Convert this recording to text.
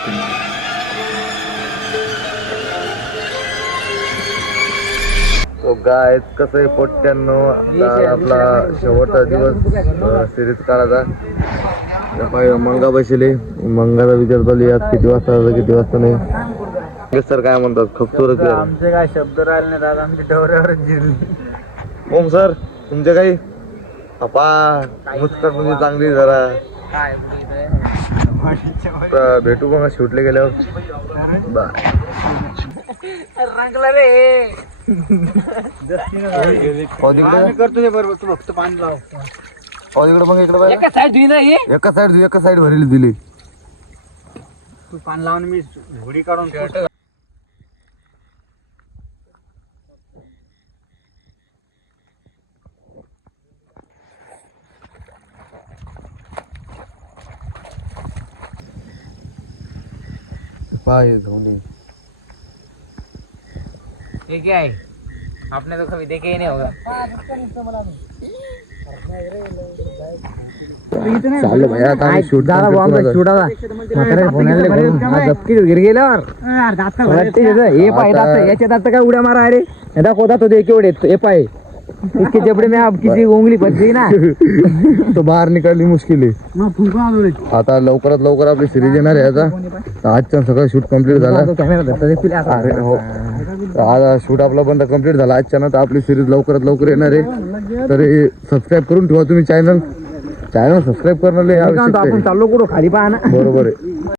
तो गाय कसं आहे पोट्ट्यांनो, आता आपला शेवटचा दिवस सिरीज काढायचा. मंगा बसले, मंगाचा विचार चालू आहे आज किती वाजता किती वाजता नाही. सर काय म्हणतात खूपसूरत आमचे काय शब्द राहिले नाही दादा, आमच्या डोऱ्यावरच जिरली. ओम सर तुमचे काही अपा मुस्कट म्हणजे चांगली जरा भेटू बघा शूटले गेल्यावर. रंगला रे करतो बरोबर. तू फक्त पाणी लाव इकडे मग इकडे एका साईड धुई नाही एका साईड भरली दिली. तू पाणी लावून मी घोडी काढून ठेवतो. क्या है आपने तो कभी देखे ही नहीं होगा. चालू भैया आता आम्ही शूट गिर गेल्यावर हे पाय याच्यात आता काय उड्या मारा अरे दाखवता तो दे केवढे हे पाय इसके जबड़े में आप किसी उंगली बच गई ना तो बाहेर निकालली मुश्किल आहे. आता लवकरात लवकर आपली सिरीज येणार आहे. आता आजच्या सगळं शूट कम्प्लीट झाला. अरे हो आज शूट आपला बंद कम्प्लीट झाला आजच्या ना. तर आपली सिरीज लवकरात लवकर येणार आहे. तर सबस्क्राईब करून ठेवा तुम्ही चॅनल सबस्क्राईब करणं. आपण चाललो कुठं खाली पहा ना. बरोबर आहे.